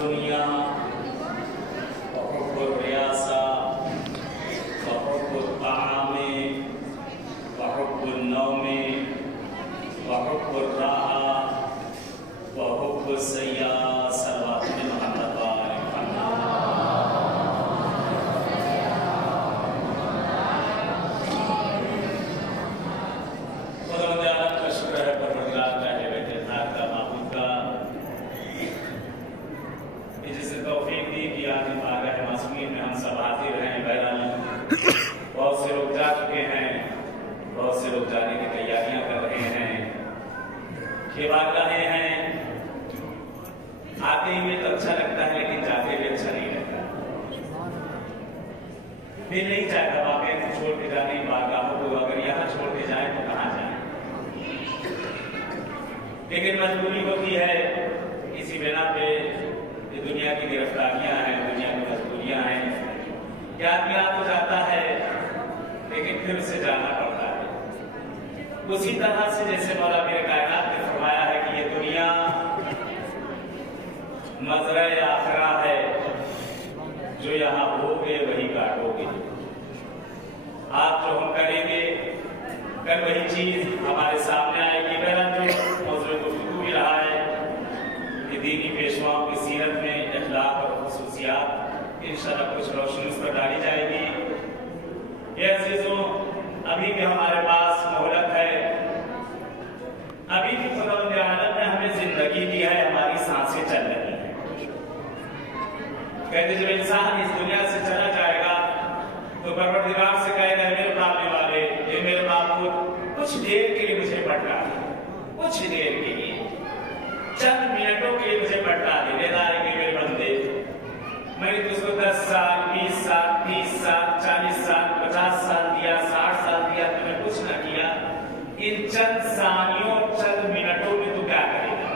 दुनिया वहुब्बुर रियासा वहुब्बुत ताआमी वहुब्बुन नौमी वहुब्बुर राहा वहुब्बुस सय्या सल्लल्लाहु अलैहि जाने की तैयारियां कर रहे हैं, खेवा रहे हैं। आते ही तो अच्छा लगता है, लेकिन जाते हुए अच्छा नहीं लगता। दिल नहीं चाहता वाकई को छोड़ के जाने बारगाहों को, अगर यहाँ छोड़ के जाए तो कहाँ जाए, लेकिन मजबूरी होती है। इसी बिना पे ये दुनिया की गिरफ्तारियां हैं, दुनिया की मजबूरियां हैं। आदमी आ तो जाता है, लेकिन फिर उसे जाना पड़ता है। उसी तरह से जैसे मौला मेरे कायनात ने फरमाया है कि ये दुनिया मज़रा-ए आखिरा है, जो यहाँ बोगे वही काटोगे। आज जो हम करेंगे कल वही चीज हमारे सामने आएगी। मेरा जो मौजूद गुफ्तगू भी रहा है कि दीनी पेशवाओं की सीरत में अखलाक और खुसूसियात इंशाअल्लाह कुछ रोशनी उस पर डाली जाएगी। ये अज़ीज़ों, अभी भी हमारे पास मोहलत है, अभी भी खुदावंद आलम ने हमें जिंदगी दी है, हमारी सांसें चल रही हैं। कहते जब इंसान इस दुनिया से चला जाएगा तो परवरदिगार से कहेगा, मेरे पालने वाले, ये मेरे माबूद, कुछ देर के लिए मुझे भटका दे, कुछ देर के लिए, चंद मिनटों के लिए मुझे भटका दे। लेदाएंगे मेरे बंदे, मैंने तुझको 10 साल, 20 साल, 30 साल, 40 साल, 50 साल दिया, 60 साल दिया, तुमने कुछ ना किया। इन चंद सानियों, चंद मिनटों में तू क्या करेगा?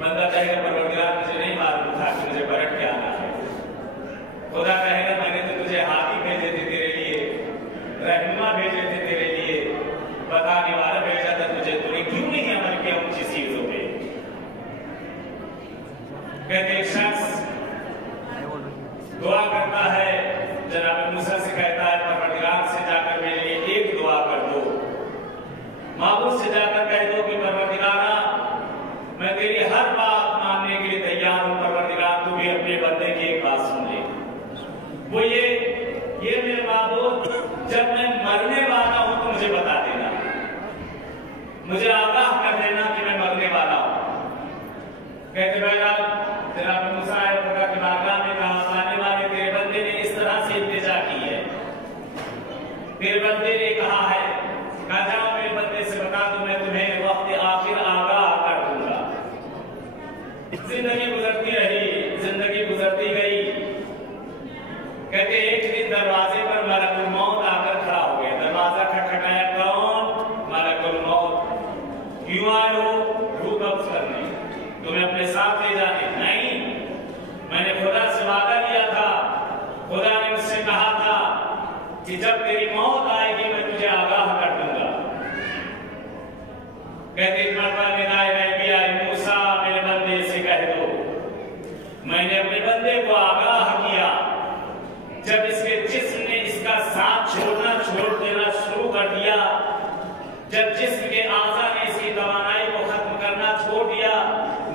बंदा कहेगा, परवरदिगार मुझे नहीं मालूम था कि मुझे पलट के आना है। खुदा कहेगा, मैंने तो तुझे हाथी भेजे थे तेरे लिए, रहनुमा भेजे थे तेरे लिए, बताने वाला भेजा था तुझे, तूने क्यों नहीं अमल किया ऊंची चीजों पे? कहते एक शख्स दुआ करता है, जनाब मूसा से कहता है, परवरदिगार से जाकर मेरे लिए एक दुआ कर दो, माबूद से जाकर कह दो कि परवरदिगारा, मैं तेरी हर बात मानने के लिए तैयार हूं। परवरदिगार, तू भी अपने बंदे की एक बात सुन ले। वो ये मेरे माबूद, जब मैं मरने वाला हूं तो मुझे बता देना, मुझे आगाह कर देना कि मैं मरने वाला हूं। कहते बहरहाल जनाब मूसा की बारगाह में कहा, आने वाले तेरे बंदे ने इस तरह से इल्तिजा की है, तेरे बंदे ने कहा है, कहा जाओ मेरे बंदे से बता दूं, मैं तुम्हें वक्त आखिर आगाह कर दूंगा। जिंदगी गुजरती रही, जिंदगी गुजरती गई। कहते एक दिन दरवाजे पर मलकुल मौत आकर खड़ा हो गया। दरवाजा खटखटाया, कौन? मलकुल मौत। क्यों आए हो? रूह कब्ज करने, तुम्हें अपने साथ ले जाने? नहीं, मैंने खुदा से वादा लिया था, खुदा ने मुझसे कहा था कि जब तेरी मौत आएगी मैं तुझे आगाह कर दूंगा। कहते एक मरतबा निदाए गैबी आई, मूसा मेरे बंदे से कह दो, मैंने अपने बंदे को आगाह किया, जब इसके जिस्म ने इसका साथ छोड़ना छोड़ देना शुरू कर दिया, जब जिस्म के आज़ा ने इसकी तवानाई को खत्म करना छोड़ दिया,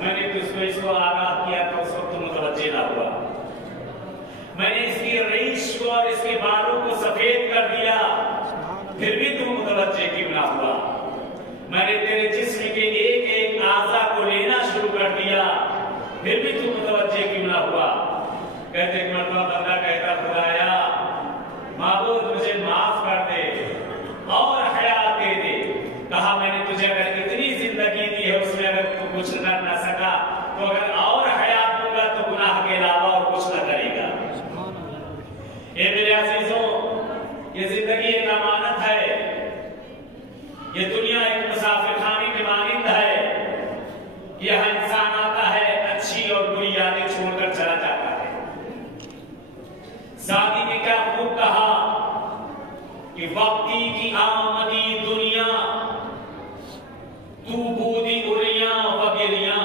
मैंने तुझको इसको आगाह किया तो उस वक्त मुतवज्जे ना हुआ। मैंने इसकी रीश को और इसके बालों को सफेद कर दिया, फिर भी तू मुतवज्जे क्यों ना हुआ? मैंने तेरे जिस्म के एक एक आज़ा को लेना शुरू कर दिया, फिर भी तू मुतवज्जे क्यों ना हुआ? कहते एक मरतबा बंदा कहता, खुदाया माबूद मुझे माफ कर दे और हयात दे दे। कहा, मैंने तुझे अगर इतनी जिंदगी दी है, उसमें अगर तू कुछ कर ना सका तो अगर और हयात दूंगा तो गुनाह के अलावा और कुछ ना करेगा। ये मेरे अजीजों, ये जिंदगी एक अमानत है, ये दुनिया एक मुसाफिर खाने के मानिंद है। यहाँ इंसान आता है, अच्छी और बुरी यादें छोड़कर चला जाता है। सादी ने क्या खूब कहा कि वक्ती की आमदी दुनिया, तू बूदी उरिया वगिरिया,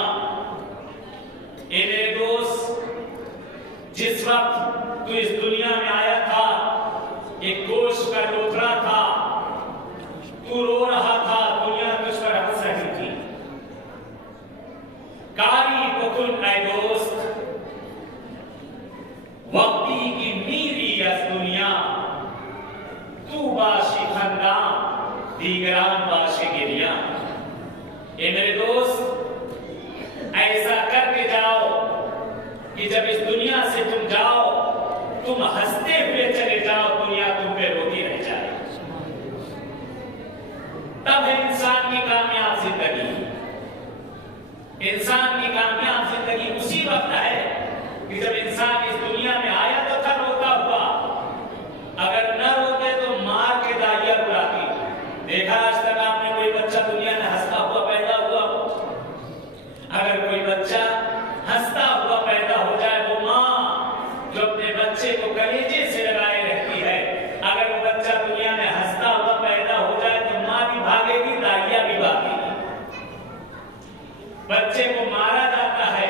तू रो रहा था, दुनिया तुझ पर हंस रही थी। कारी बकुल ऐ दोस्त, वक्ती की मीरी यस दुनिया, तू बाशी खंदा दीगरान बाशी गिरिया। ये मेरे दोस्त, ऐसा करके जाओ कि जब इस दुनिया से तुम जाओ, तुम हंसते हुए चले जाओ, दुनिया तुम पे रोती रह जाए। तब है इंसान की कामयाब जिंदगी। इंसान की कामयाब जिंदगी उसी वक्त है कि जब इंसान इस दुनिया में आया तो था रोता हुआ, अगर न रोते तो मार के दाइया बुलाती। देखा आज तक आपने कोई बच्चा दुनिया में हंसता हुआ पैदा हुआ? अगर कोई बच्चा हंसता हुआ पैदा हो जाए, वो माँ जो अपने बच्चे को कलेजे से लगाए रहती है, अगर वो बच्चा दुनिया में हंसता हुआ पैदा हो जाए तो माँ भी भागेगी, दाइया भी भागेगी। बच्चे को मारा जाता है,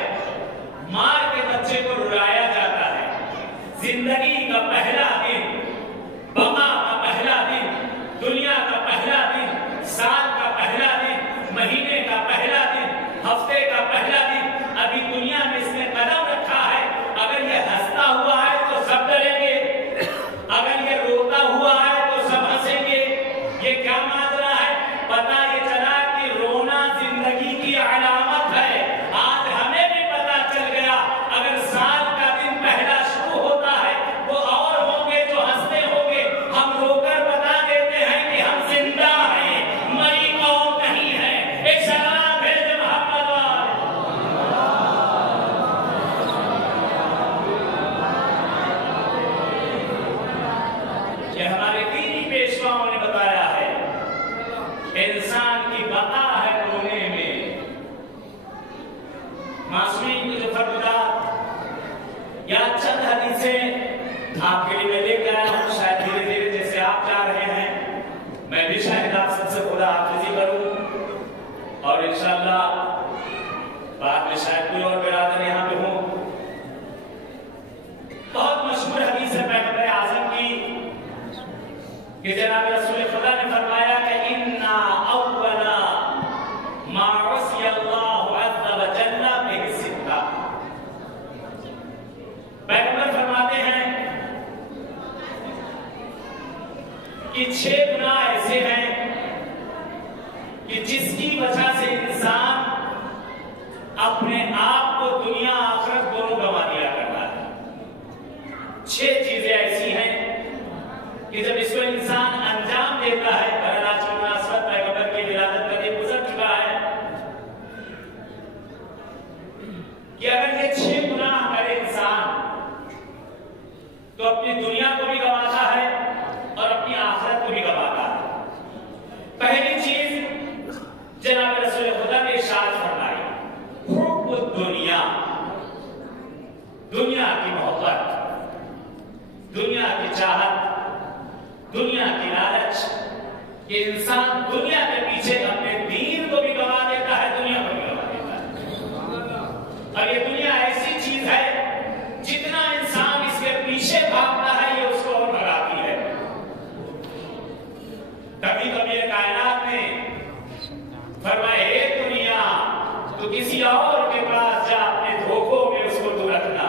मार के बच्चे को रुलाया जाता है। जिंदगी का पहला दिन, बमा का पहला दिन, दुनिया का पहला दिन, साल का पहला दिन, महीने का पहला दिन, हफ्ते का पहला दिन, अभी दुनिया में इसने कदम रखा है। अगर ये हंसता हुआ है तो सब डरेंगे, अगर ये रोता हुआ है तो सब हंसेंगे। ये क्या माजरा है? पता ये चला कि रोना जिंदगी की अलामत है। आज हमें भी पता चल गया, अगर साल का दिन पहला शुरू होता है, वो और होंगे जो हंसते होंगे। हम रोकर बता देते हैं कि हम जिंदा हैं, मरी कौम नहीं है। एक सलाम भेजे मोहम्मद ये हमारे दीनी पेशवाओं ने बताया है, इंसान की बका है रोने में। मासूमीन की जो फर्मुदात या चंद हदीसें आपके लिए मैं लेकर आया हूं। शायद धीरे धीरे जैसे आप जा रहे हैं, मैं भी शायद आप सबसे खुदा हाफिजी करूं, और इंशाअल्लाह बाद में शायद कोई और बिरादर यहाँ पे हो। बहुत मशहूर हदीस है पैगंबर आज़म की कि जनाब रसूल खुदा ने फरमाया कि इन्ना अव्वला मा उसियल्लाहु अज़्ज़ा व जल्ला बिहि सित्ता। पैगंबर फरमाते हैं कि 6 गुनाह ऐसे हैं कि जिसकी वजह से इंसान अपने आप को दुनिया आखिरत दोनों गंवा दिया करता है। 6 चीजें ऐसी हैं कि जब इसको इंसान अंजाम देता है, पैगंबर की विलादत का दिन गुजर चुका है, कि अगर ये 6 गुनाह करे इंसान तो अपनी दुनिया को भी गंवाता है और अपनी आखिरत को भी गंवाता है। पहली चीज जनाब रसूल खुदा ने इरशाद फरमाई, हुब्बुद दुनिया, दुनिया की मोहब्बत, दुनिया की चाहत, दुनिया की लालच। कि इंसान दुनिया के पीछे अपने दीन को भी गंवा देता है, दुनिया को भी गंवा देता है। और ये दुनिया ऐसी चीज है, जितना इंसान इसके पीछे भागता है, ये उसको और भगाती है। कभी कभी कायनात ने फरमाए, हे दुनिया, तो किसी और के पास जा, अपने धोखों में उसको तू रखना।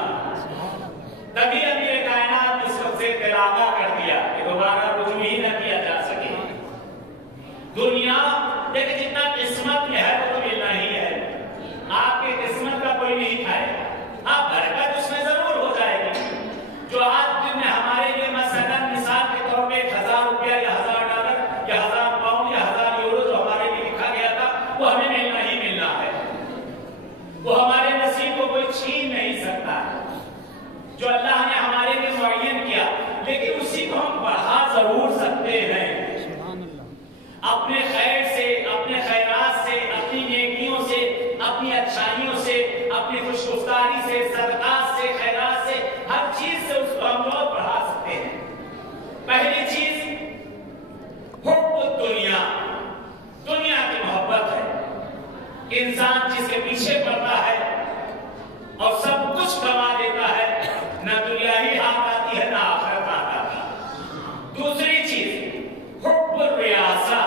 तभी अमीर कायनात ने उससे तिरागा कर दिया कि दोबारा रुजू ही न किया जा सके। दुनिया देखिए जितना किस्मत में है वो तो मिलना ही है, आपके किस्मत का कोई नहीं खाएगा। हाँ, बरकत उसमें जरूर हो जाएगी। जो आज दिन में हमारे लिए मसलन मिसाल के तौर पे 1000 रुपया या 1000 डॉलर या 1000 पाउंड या 1000 यूरो जो हमारे लिए लिखा गया था, वो हमें मिलना ही मिलना है। वो हमारे नसीब को कोई छीन नहीं सकता है, जो अल्लाह ने हमारे लिए मुअय्यन किया। लेकिन उसी को हम बढ़ा जरूर सकते हैं, अपने खैर से, अपने खैरात से, अपनी नेकियों से, अपनी अच्छाइयों से, अपनी खुशगुफ्तारी से, सदकात से, खैरात से, हर चीज से उसको हम लोग बढ़ा सकते हैं। पहली चीज हुब्बुद दुनिया, दुनिया की मोहब्बत है। इंसान जिसके पीछे पड़ता है और सब कुछ गंवा देता है, ना दुनिया ही हाथ आती है ना आखिरत हाथ आती। दूसरी चीज हुब्बुर रियासा,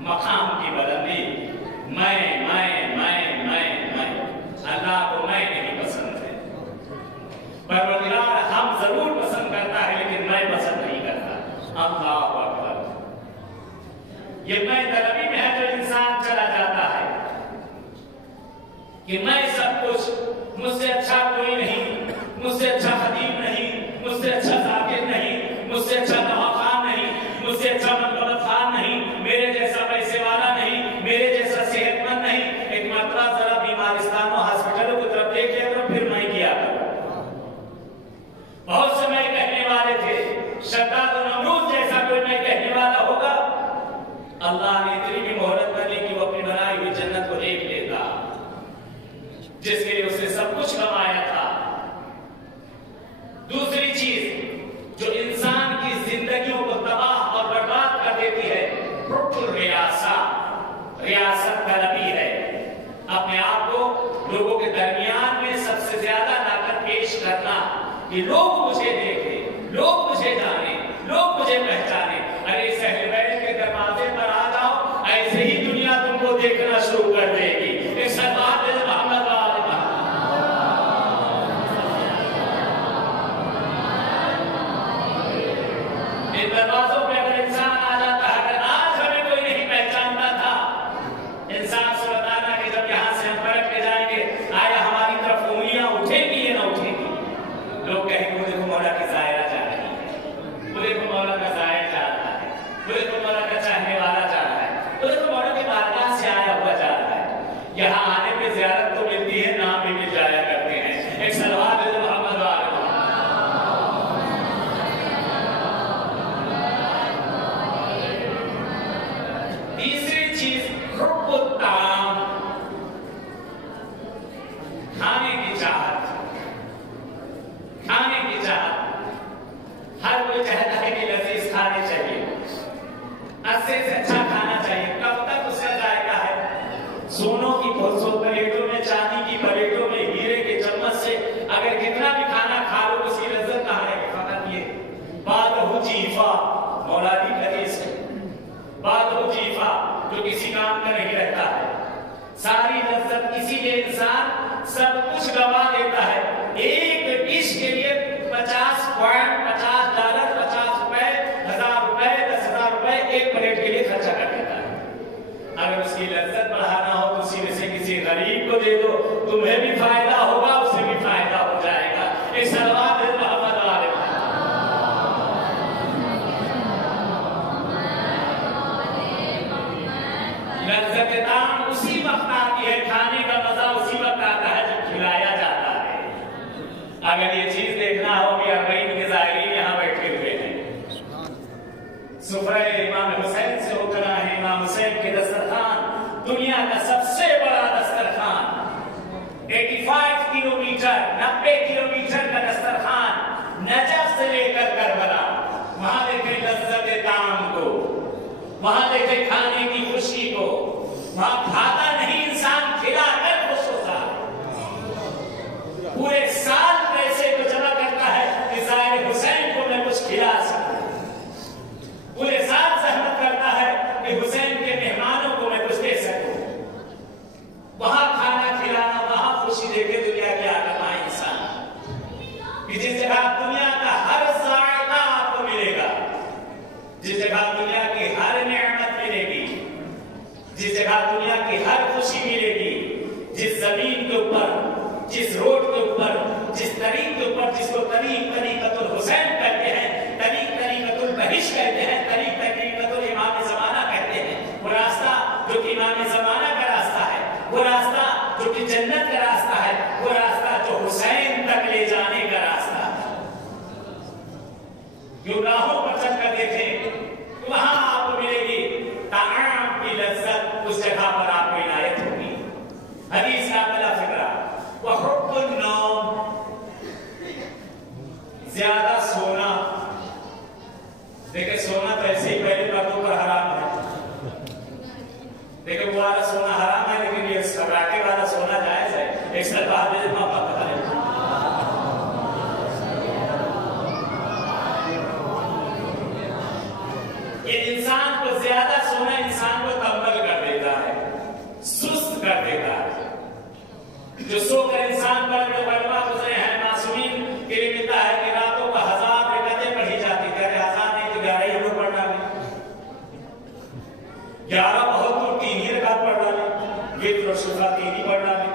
मकाम की बुलंदी, मैं अल्लाह को मैं नहीं पसंद है। परवरदिगार हम जरूर पसंद करता है, लेकिन मैं पसंद नहीं करता। अल्लाह अकबर। ये मैं तलबी में है जो इंसान चला जाता है कि मैं सब कुछ, मुझसे अच्छा कोई नहीं, मुझसे अच्छा खतीब नहीं, मुझसे अच्छा जाकिर नहीं, मुझसे अच्छा नवा खान नहीं, मुझसे अच्छा मनकबत खान नहीं, मेरे जैसा पैसे वाला नहीं, मेरे जैसा सेहतमंद नहीं। एक मरतबा जरा बीमारिस्तानों हॉस्पिटलों की तरफ देखिए तो फिर मैं किया करूं। बहुत से मैं कहने वाले थे, शद्दाद और नमरूद जैसा कोई मैं कहने वाला होगा, अल्लाह ने इतनी भी मोहलत न ली कि वो अपनी बनाई हुई जन्नत को देख लेता, जिसके लिए उसने सब कुछ कमाया था। दूसरी चीज जो इंसान की जिंदगियों को तबाह और बर्बाद कर देती है, रियासत तलबी है। अपने आप को लोगों के दरमियान में सबसे ज्यादा लाकर पेश करना कि लोग मुझे देखें, लोग मुझे जाने, लोग मुझे पहचाने। अरे इस अहले बैत के दरवाजे पर आ जाओ, ऐसे ही दुनिया तुमको देखना शुरू कर देगी। इस सलवात मोहम्मद दरवाजों पे अगर इंसान आ जाता है, अगर आज हमें कोई नहीं पहचानता था, इंसान से बताना कि जब यहां से हम पलट के जाएंगे, आया हमारी तरफ उंगलियां उठेगी या ना उठेगी? लोग कहेंगे वो देखो मौला की ज़ायरा जा रही है, वो देखो मौला का ज़ायर जा रहा है, वो देखो मौला का चाहने वाला जा रहा है, वो देखो मौला के बारगाह से आया हुआ जा रहा है। यहाँ आने पे ज़ियारत तो मिलती है, नाम भी मिल जाया करते हैं। एक सलवात मोहम्मद वाले। तीसरी चीज खाने की चाहत। खाने की चाहत, हर कोई चाहता है कि लजीज खाने चाहिए, अच्छे से अच्छा खाना चाहिए। कब तक उसका जायका है? सोनों की प्लेटों में, चांदी की प्लेटों में, हीरे के चम्मच से अगर कितना भी खाना खा लो, उसकी लज्जत कहाँ है? फकत ये बात हो जीफा, मौलादी हदीस है, बात हो जीफा जो किसी काम का नहीं रहता है। सारी लज्जत, इसीलिए इंसान सब कुछ गवा देता है। एक डिश के लिए 50 पॉइंट, $50, ₹50, ₹1000, ₹10,000 एक प्लेट के लिए खर्चा कर देता है। अगर उसकी लज्जत बढ़ाना हो तो उसी में से किसी गरीब को दे दो, तुम्हें भी फायदा होगा, उसे भी फायदा हो जाएगा। एक सलवात मोहम्मद वाले। लज्जत ताम उसी वक्त आती है, खाने का मजा उसी वक्त आता है जब खिलाया जाता है। अगर ये चीज देखना हो कि 40 के ज़ायरीन यहाँ बैठे हुए हैं, सुफ्रा इमाम हुसैन से होकर आए, इमाम हुसैन के दस्तरखान दुनिया का सबसे बड़ा दस्तरखान, 85 किलोमीटर, 90 किलोमीटर का दस्तरखान, नजफ से लेकर करबला। वहां देखे लज्जत ताम को, वहां देखे खाने की खुशी को। वहां खाता नहीं इंसान, खिलाकर खुश होता है। पूरे साल पैसे को जमा करता है कि ज़ाहिर हुसैन को मैं कुछ खिला सकूं। पूरे साल जहमत करता है कि हुसैन के मेहमानों को मैं कुछ दे सकूं। वहां खाना खिलाना, वहां खुशी देखे दुनिया के आलमा इंसान कि जिस जगह दुनिया का हर जायका आपको मिलेगा, जिस जगह दुनिया की हर नेमत मिलेगी, जिस जगह दुनिया की हर खुशी मिलेगी, जिस जमीन के ऊपर, जिस रोड के ऊपर, जिस तरीक के ऊपर, जिसको तरीक़तुल हुसैन कहते हैं, तरीक़तुल बहिश कहते हैं, तरीक़तुल इमाम ज़माना कहते हैं, वो रास्ता जो कि इमाम ज़माना का रास्ता है, वो रास्ता जो कि जन्नत का रास्ता है, वो रास्ता जो हुसैन तक ले जाने का रास्ता है। क्यों राहों पर चलकर देखें, वहां आपको मिलेगी ताआम की लज्जत, उस जगह पर आपको इनायत होगी। हदीस का पहला फिक्रा, वह हुब्बुन नौम, ज्यादा सोना। देखिए सोना तो ऐसे ही पहले मर्दों पर हराम है। देखिए वो वाला सोना हराम है, लेकिन ये घबराहटे वाला सोना जायज है। एक सलवात ये इंसान को ज्यादा सोना इंसान को शुफा तेरी पढ़ डाली।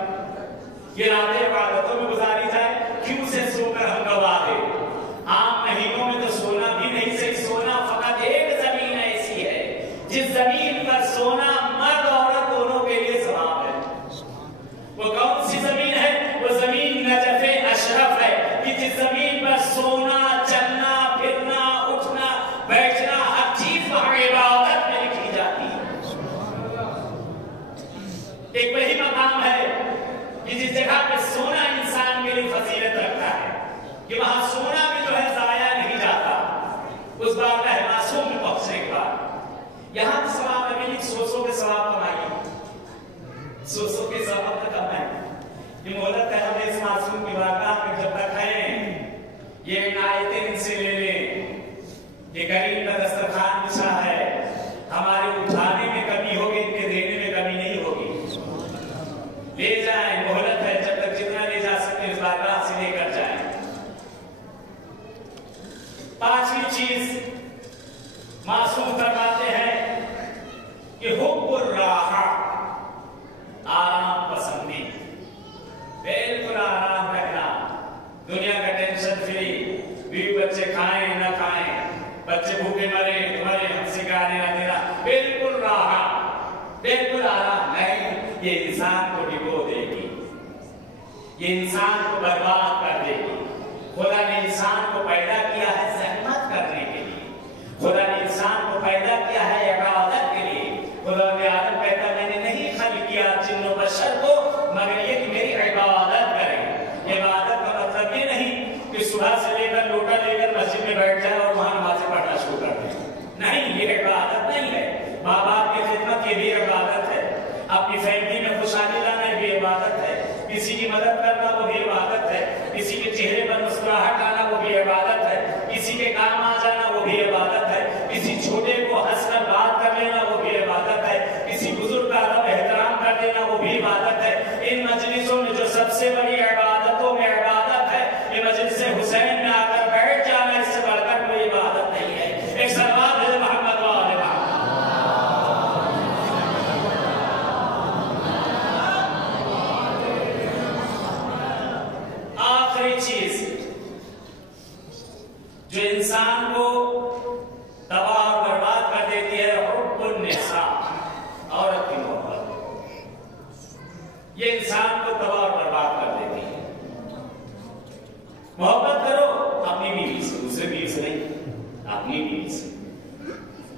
ये रातें इबादतों में गुजारी जाए, क्यों से सोकर हम गवाहे। आम महीनों में तो सोना भी नहीं सही, सोना फकत एक जमीन ऐसी है जिस जमीन पर सोना मर्द औरत दोनों के लिए सवाब है। वो कौन सी जमीन है? वो जमीन नजफे अशरफ है कि जिस जमीन पर सोना, चलना, फिरना, उठना, बैठना, हर चीज वहां इबादत में लिखी जाती है। एक वही मकाम है कि जिस जगह पे सोना इंसान के लिए फजीलत रखता है कि वहां सोना भी जो है जाया नहीं जाता। उस बात का मासूम में पहुंचने के बाद यहां तो सवाब है, मेरी सोचों के सवाब कमाइए, सोचों के सवाब तो कम है। ये मोहलत है हमें इस मासूम की वारदात में जब तक है ये आयतें इनसे ले लें। ये करीम का दस्तरखान बिछा है, हमारे उठाने में कमी होगी, इनके देने में कमी नहीं होगी। ले जाए, मोहलत है, जब तक जितना ले जा सकते इस बारगाह से लेकर जाए। पांचवी चीज मासूम फरमाते हैं कि हुब्बुर राहा, आराम पसंदी, बिल्कुल आराम रखना, दुनिया का टेंशन फ्री, बीवी बच्चे खाएं ना खाएं, बच्चे भूखे मरे मरे, हमसे गाने ना देना, बिल्कुल राहा, बिल्कुल आराम नहीं। ये इंसान को डिगो देगी, ये इंसान को बर्बाद कर देगी। खुदा ने इंसान को पैदा किया है ज़हमत करने के लिए, खुदा ने इंसान को पैदा किया है इबादत के लिए। खुदा ने आदम कहता मैंने नहीं खल्क़ किया जिन्नो बशर को मगर ये कि मेरी इबादत करें। इबादत का मतलब ये नहीं कि सुबह से लेकर लोटा लेकर मस्जिद में बैठ जाए और वहां नमाज़ें पढ़ना शुरू कर दें। नहीं, ये इबादत नहीं है। माँ बाप की खिदमत ये भी इबादत है, अपनी फैमिली में खुशहाली लाना भी इबादत है, किसी की मदद करना वो भी इबादत है, किसी के चेहरे पर मुस्कुराहट आना वो भी इबादत है, किसी के काम आ जाना वो भी इबादत है, किसी छोटे को हंसकर बात कर लेना वो भी इबादत है, किसी बुजुर्ग का अदब एहतराम कर देना वो भी इबादत है। इन मजलिसों में जो सबसे बड़ी इबादतों में इबादत है, ये मजलिस हुसैन में आकर बैठ जाना, इससे बढ़कर कोई इबादत नहीं है। एक सलवात है मोहम्मद वाले चीज जो इंसान को तबाह और बर्बाद कर देती है, हुब्बुन निसा, औरत की मोहब्बत, ये इंसान को तबाह और बर्बाद कर देती है। मोहब्बत करो अपनी बीवी से, दूसरे बीवी से नहीं, अपनी बीवी से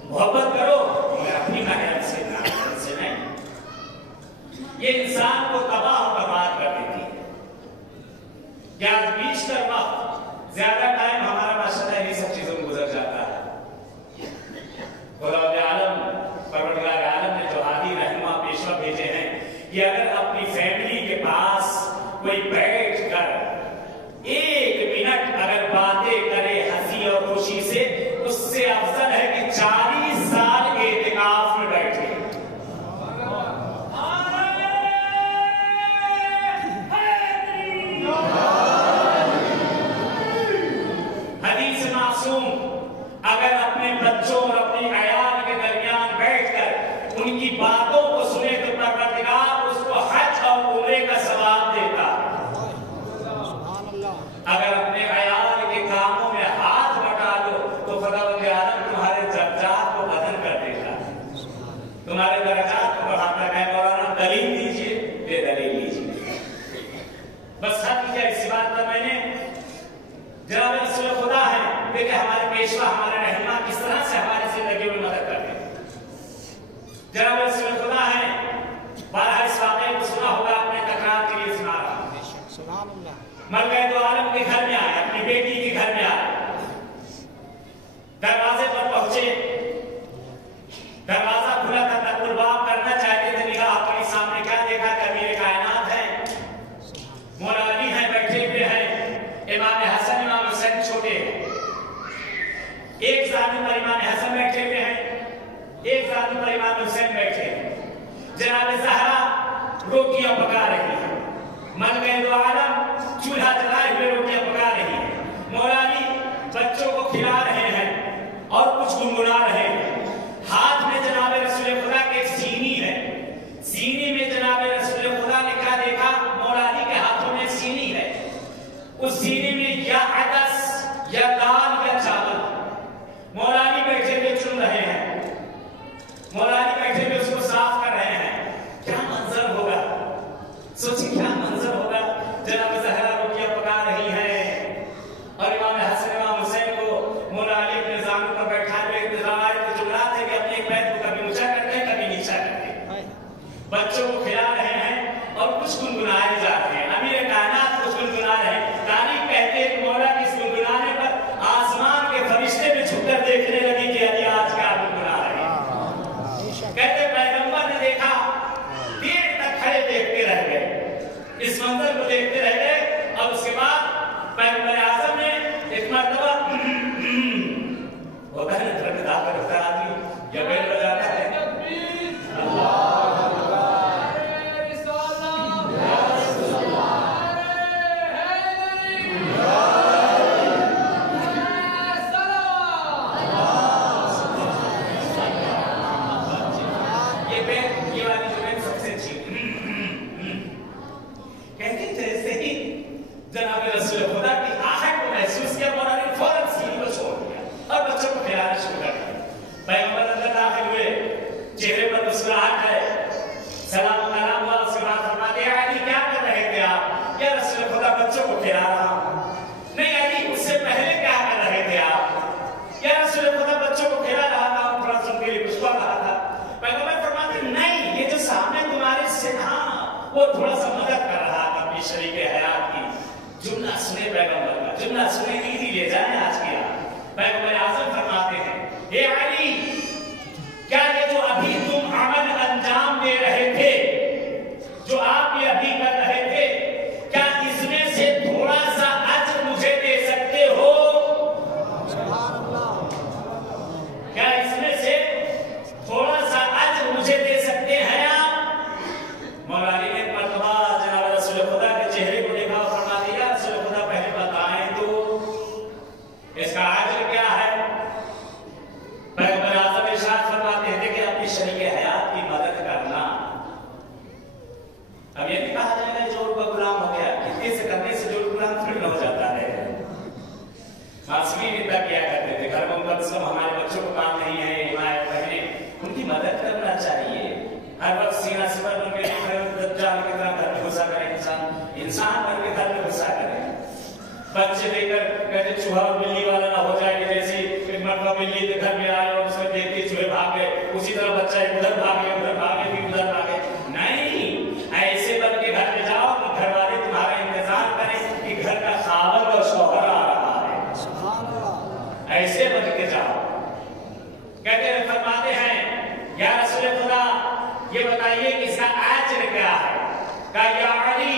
मोहब्बत करो, अपनी महरम से नहीं। ये इंसान को तबाह और बर्बाद कर देती है। क्या बीचतर वक्त ज्यादा टाइम हमारा माशाअल्लाह ये सब चीजों में गुजर जाता है। खुदा आलम परवरदिगार आलम ने जो हादी रहनुमा पेशवा भेजे हैं कि अगर अपनी फैमिली के पास कोई बैठ कर 1 मिनट अगर बातें करे हंसी और खुशी से, उससे अफजल है कि 40 साल के इतिकाफ में बैठे। अगर अपने बच्चों और अपनी अयाल के दरमियान बैठकर उनकी बातों को सुने तो परवरदिगार उसको हज और उम्रे का सवाब देता। अगर अपने अयाल के कामों में हाथ बटा लो तो खुदावंद आलम तुम्हारे दर्जात को बदल कर देता, तुम्हारे दर्जात को बढ़ाता है। मौलाना दलील दीजिए, बेदलील लीजिए, बस हद किया इसी बात पर। मैंने जनाब रसूल खुदा है, देखिए हमारे पेशवा हमारे रहनुमा किस तरह से हमारी जिंदगी में मदद करते हैं। जनाब रसूल खुदा है, बारह इस वाक़े को सुना होगा आपने, तकरार के लिए सुना रहा। मर गए तो आलम के घर में आए, अपनी बेटी के घर में आए, दरवाजे पर पहुंचे, दरवाजा खुला था, तकुल बाप करना चाहते थे, निगाह अपने सामने क्या देखा कि अमीर कायनात है, मौला अली है, बैठे हुए हैं, इमाम हसन इमाम हुसैन छोटे, एक जानिब पर इमाम हसन बैठे हुए हैं, एक जानिब पर इमाम हुसैन बैठे हैं। जनाब ज़हरा रोटियां पका रही हैं, मन गए दो आलम चूल्हा जलाए हुए रोटियां पका रही हैं, मौला अली बच्चों को खिला रहे हैं और कुछ गुनगुना रहे हैं। हाथ में जनाब रसूल खुदा के सीनी है, सीनी में जनाब रसूल होता है ना ट्रक दाखिल होता है आदमी या बैल बजाता है वो थोड़ा सा मदद कर रहा था अपनी शरीक हयात की। जुमला सुने पैगंबर का, जुमला सुने ईदी ले जाए आज की रात। पैगंबर आज़म फरमाते हैं, हे अली, क्या ये जो अभी तुम अमल अंजाम दे रहे थे, जो आप ये अभी कर रहे थे, क्या इसमें से थोड़ा सा अज्र मुझे दे सकते हो? क्या इसमें से थोड़ा सा अज्र मुझे दे सकते हैं आप? मौलानी ने मरतबा जनाब रसूल खुदा के चेहरे को देखा और फरमा दिया, रसूल खुदा पहले बताएं तो इसका अज्र क्या है? पैगंबर आज़म इरशाद फरमाते हैं कि अपनी शरीक हयात की मदद करना। अब ये नहीं कहा जाएगा जो उनका गुलाम हो गया, किसी से करने से जो गुलाम थोड़ी हो जाता है। मासूमी निंदा किया करते थे, घर में सब हमारे बच्चों को काम नहीं है, हिमायत करने उनकी मदद करना चाहिए। हर वक्त सीना सिपर बन के दज्जाल की तरह घर में घुसा करे, इंसान बन के घर में घुसा करे। बच्चे लेकर कहते चूहा और बिल्ली वाला ना हो जाए, जैसे एक मरतबा बिल्ली के घर में आए और उसमें देखते चूहे भाग गए, उसी तरह बच्चा उधर भागे फिर उधर भागे। नहीं, ऐसे बन के घर में जाओ कि घर वाले तुम्हारा इंतजार करें कि घर का खावत और शौहर आ रहा है। ऐसे बन के जाओ। कहते हैं, फरमाते हैं, या रसूल खुदा ये बताइए कि इसका अज्र क्या है? कहा, या अली,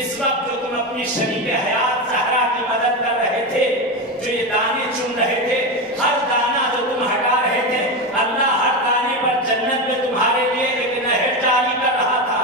इस वक्त जो तुम अपनी शरीक हयात ज़हरा की मदद कर रहे थे, जो ये दाने चुन रहे थे, हर दाना जो तुम हटा रहे थे, अल्लाह हर दाने पर जन्नत में तुम्हारे लिए एक नहर जारी कर रहा था।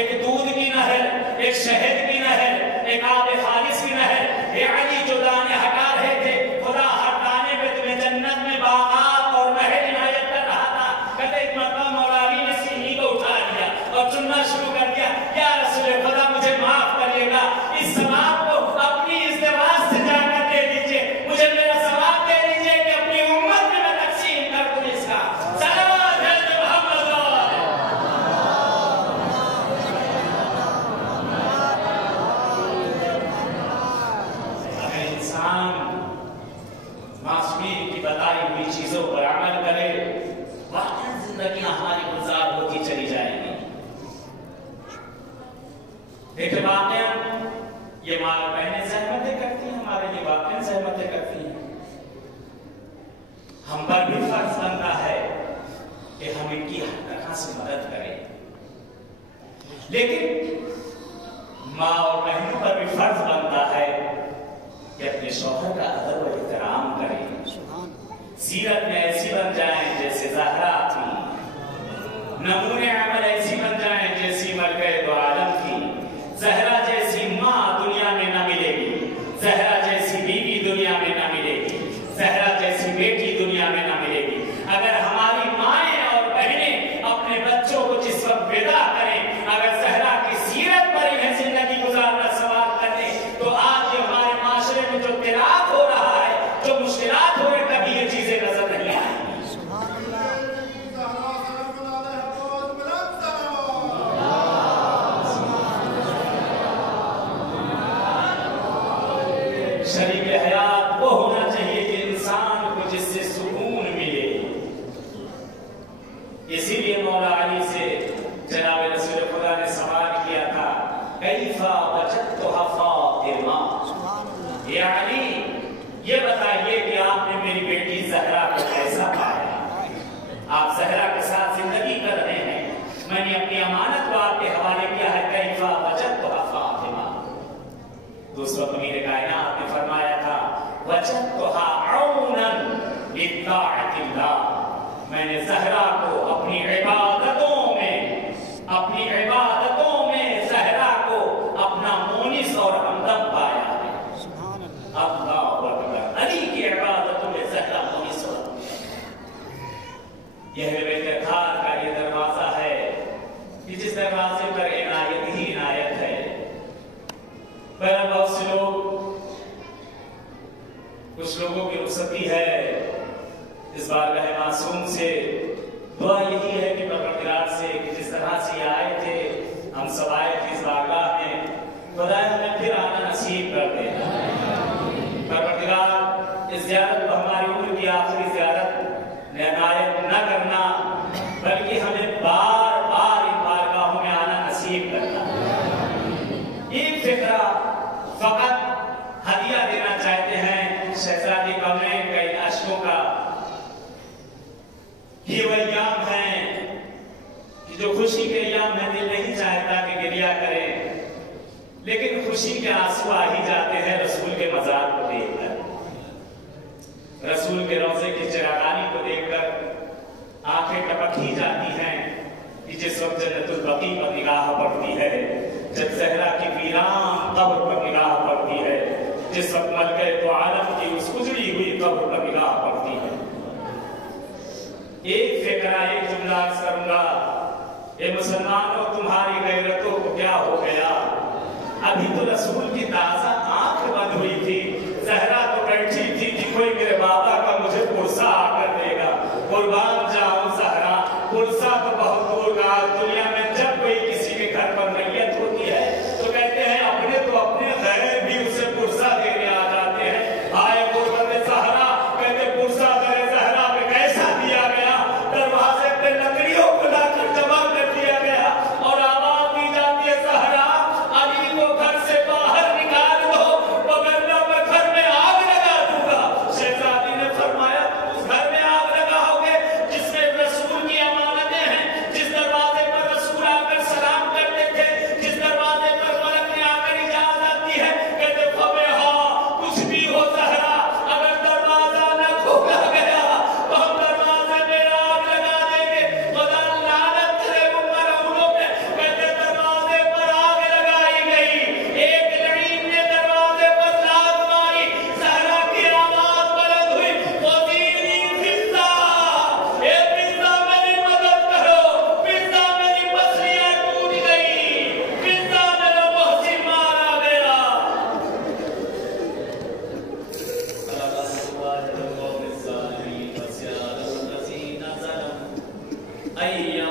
एक दूध की नहर, एक शहद की नहर, एक आब खालिस की नहर। हे अली, जो दाने हटा रहे थे, खुदा हर दाने पे तुम्हें जन्नत में बागात और नहर इनायत कर रहा था। कहते एक मरतबा मौलानी ने सीढ़ी को उठा लिया और चुनना शुरू कर दिया, या रसूल खुदा मुझे माफ करिएगा, इस सवाब को अपनी इज़्दिवाज से जाकर दे दीजिए, मुझे मेरा सवाब दे दीजिए कि अपनी उम्मत में मैं तकसीम कर दूं इसका। सलावत है मोहम्मद। अगर इंसान मासूमी की बताई हुई चीजों पर अमल करे, वाकई जिंदगियां हमारी गुजार होती चली जाएंगी। देखिए, वाकई ये माँ बहनें सहमतें करती हैं, हमारे लिए वाकई सहमतें करती हैं। हम पर भी फर्ज बनता है कि हम इनकी हर तरह से मदद करें, लेकिन माँ और बहनों पर भी फर्ज बनता है कि अपने शौहर का अदब और एहतराम करें। सीरत में ऐसी बन जाएं जैसे ज़हरा थी, नमूने अमल ऐसी बन जाएं जैसी मलके दो आलम थी। ज़हरा जैसी माँ दुनिया में न मिलेगी, ज़हरा जैसी बीवी दुनिया में न मिलेगी, ज़हरा जैसी बेटी दुनिया में न मिलेगी। अगर हमारी माएँ और बहनें अपने बच्चों को जिस वक्त विदा करें, अगर ज़हरा की सीरत पर इन्हें जिंदगी गुजारना सवाल कर दें, तो आज हमारे माशरे में जो तिलाक हो रहा है, जो मुश्किलात हो रही, कभी ये चीजें नजर नहीं आएंगी। लित्ताअतिल्लाह, मैंने ज़हरा को अपनी इबादतों में ज़हरा को अपना मोनिस और हमदम पाया है। अल्लाहु अकबर। अली की इबादतों में ज़हरा मोनिस और यह बेतखार का ये दरवाजा है कि जिस दरवाजे पर इनायत ही इनायत है। पर बहुत से लोग, कुछ लोगों की रुखसती है इस बारगाह मासूम से। दुआ यही है कि परवरदिगार से कि जिस तरह से आए थे, हम सब आए थे इस बारगाह में, खुदा हमें फिर आना नसीब कर देना। परवरदिगार इस ज़ियारत को हमारी उम्र की आखिरी ज़ियारत निर्णायक न करना, बल्कि हमें बार बार इन बारगाहों में आना नसीब करना। एक फिक्रा फकत हदिया देना चाहते हैं शहजादी कौनैन के अश्कों का। ये वो अय्याम है कि जो खुशी के अय्याम में दिल नहीं चाहता कि गिरिया करे, लेकिन खुशी के आंसू आ ही जाते हैं रसूल के मज़ार को देखकर, रसूल के रोज़े की चिरागानी को देखकर आंखें टपक ही जाती हैं कि जिस वक्त जन्नतुल बकी पर निगाह पड़ती है, जब ज़हरा की वीरान कब्र पर निगाह पड़ती है, जिस वक्त मलके तो आलम की उस उजड़ी हुई कब्र पर निगाह पड़ती है। एक फिक्रा, एक जुमला अर्ज करूंगा, ये मुसलमानों तुम्हारी गैरतों को क्या हो गया? अभी तो रसूल की ताजा आंख बंद हुई थी, ज़हरा तो बैठी थी कि कोई मेरे बाबा का मुझे पुरसा आकर देगा। कुर्बान जाऊं ज़हरा, पुरसा तो बहुत दूर का। दुनिया में जब कोई किसी के घर पर मैयत होती है तो कहते हैं अपने तो अपने गैर भी उसे पुरसा देने आ जाते हैं। आए गुरबत ज़हरा, कहते पुरसा मेरे ज़हरा पे कैसा दिया गया, दरवाजे पे लकड़ियों को लाकर जमा कर दिया गया और आवाज दी जाती है ज़हरा अली को घर से बाहर निकाल दो, वरना मैं घर में आग लगा दूंगा। शहजादी ने फरमाया उस घर में आग लगाओगे जिसमें रसूल की अमानतें हैं, जिस दरवाजे पर रसूल आकर सलाम करते थे, जिस दरवाजे पर मलक ने आकर इजाजत दी है। कहते फबे हाँ, कुछ भी हो ज़हरा, अगर दरवाजा न खोला गया तो हम दरवाजे में आग लगा देंगे। खुदा लानत करे मुमरउलों पे। कहते दरवाजे पर आग लगाई गई, एक लड़ीन ने दरवाजे पर लात मारी, ज़हरा की आवाज बुलंद हुई, वज़ीरी फिज़्ज़ा, ए फिज़्ज़ा मेरी मदद करो, फिज़्ज़ा मेरी पसलियां टूट गई, फिज़्ज़ा मेरा मोहसिन मारा गया। अय्या